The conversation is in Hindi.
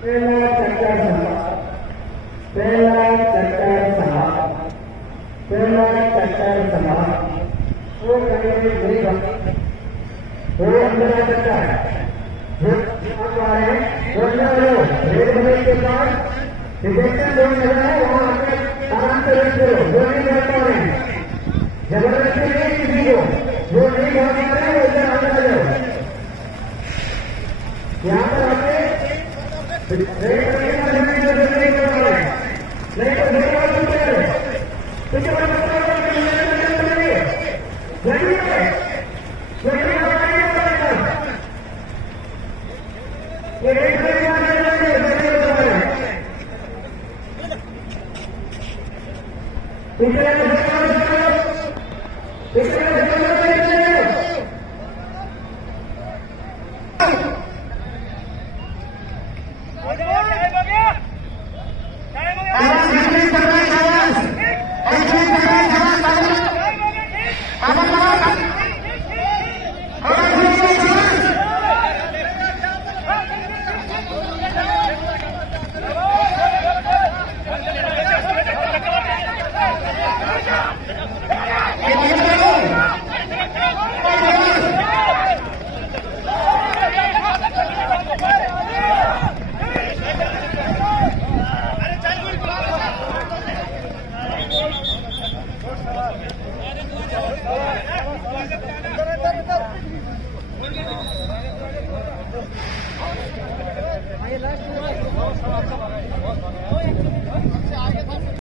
पहला चक्कर समाप्त, पहला चक्कर समाप्त, पहला चक्कर समाप्त। वो करेंगे नहीं बंद, वो अंदर आ सकता है। वो रेड बने के बाद डिटेक्शन जोन लगा है, वहां आकर आराम से रेस्ट करो। वो नहीं कर पा रहे हैं, जबरदस्ती नहीं किसी को, वो नहीं कर पा रहे हैं, उधर आगे आ जाओ। यहाँ पर आके रेड करने का नहीं कर पा रहे, नहीं तो नहीं कर सकते हैं। पीछे बड़ा Last